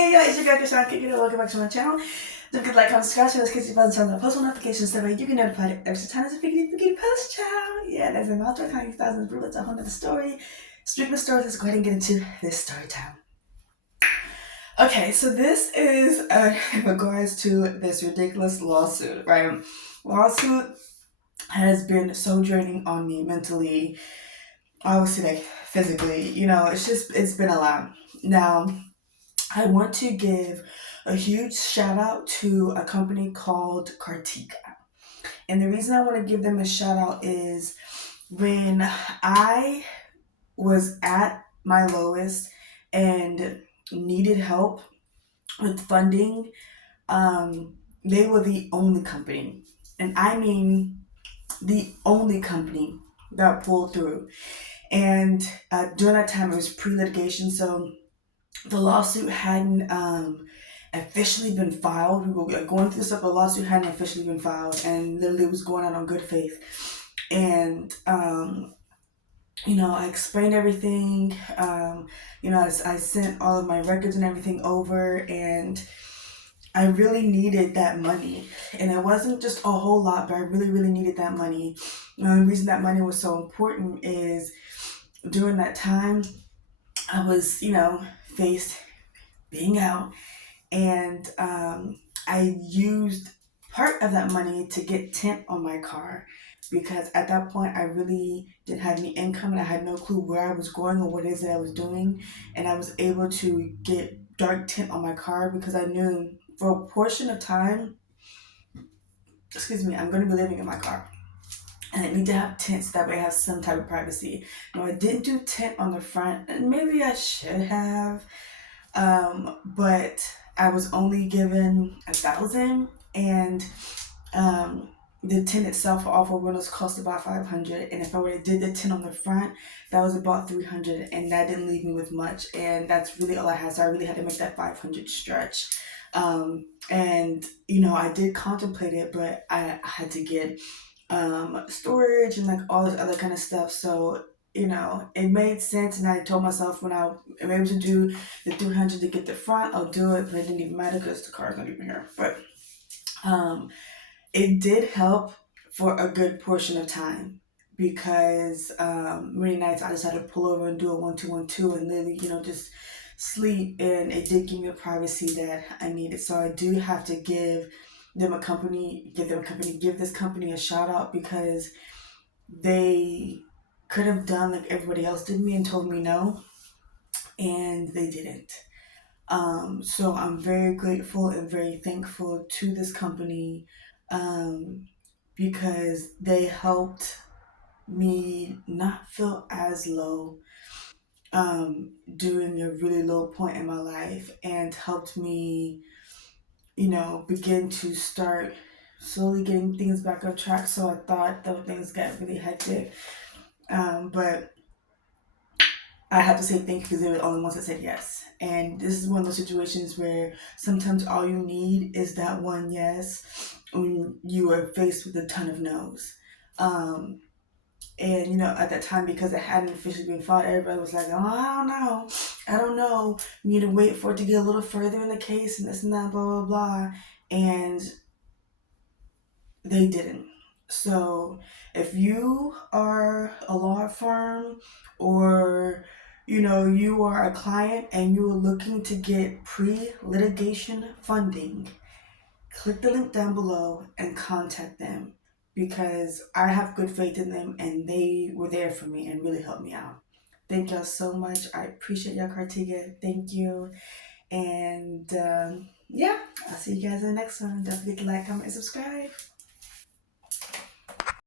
Hey, yo, it's your girl, Cartiga. Welcome back to my channel. Don't forget to like, comment, subscribe, share this case about the channel, post notifications, that way you can notify every time there's a big post, child. Yeah, there's a multiple times thousands of brutal. It's a whole nother story. Speaking of stories, let's go ahead and get into this story time. Okay, so this is in regards to this ridiculous lawsuit, right? Lawsuit has been so draining on me mentally, obviously, like physically. It's been a lot. Now, I want to give a huge shout out to a company called Cartiga. And the reason I want to give them a shout out is when I was at my lowest and needed help with funding, they were the only company. And I mean the only company that pulled through. And during that time, it was pre-litigation, so the lawsuit hadn't officially been filed. We were going through stuff, but the lawsuit hadn't officially been filed, and literally it was going out on good faith. And I explained everything. I sent all of my records and everything over, and I really needed that money. And it wasn't just a whole lot, but I really, really needed that money. The reason that money was so important is during that time, I was, faced being out, and I used part of that money to get tint on my car, because at that point I really didn't have any income and I had no clue where I was going or what it is that I was doing, and I was able to get dark tint on my car because I knew for a portion of time, I'm going to be living in my car. And I need to have tint so that way I have some type of privacy. Now, I didn't do tint on the front, and maybe I should have, but I was only given $1,000, and the tint itself for all four windows cost about $500, and if I would have did the tint on the front, that was about $300, and that didn't leave me with much, and that's really all I had. So I really had to make that $500 stretch. I did contemplate it, but I had to get storage and like all this other kind of stuff. So it made sense, and I told myself when I'm able to do the 300 to get the front, I'll do it, but it didn't even matter because the car's not even here. But it did help for a good portion of time, because many nights I just had to pull over and do a 1-2-1-2 and literally, just sleep, and it did give me the privacy that I needed. So I do have to give this company a shout out, because they could have done like everybody else did me and told me no, and they didn't. So I'm very grateful and very thankful to this company, because they helped me not feel as low during a really low point in my life, and helped me, begin to start slowly getting things back on track. So I thought that things got really hectic, but I have to say thank you, because they were the only ones that said yes. And this is one of those situations where sometimes all you need is that one yes when you are faced with a ton of no's. And at that time, because it hadn't officially been filed, everybody was like, oh, I don't know. We need to wait for it to get a little further in the case and this and that, blah, blah, blah. And they didn't. So if you are a law firm, or you are a client and you're looking to get pre-litigation funding, click the link down below and contact them, because I have good faith in them and they were there for me and really helped me out. Thank y'all so much. I appreciate y'all, Cartiga. Thank you. And I'll see you guys in the next one. Don't forget to like, comment, and subscribe.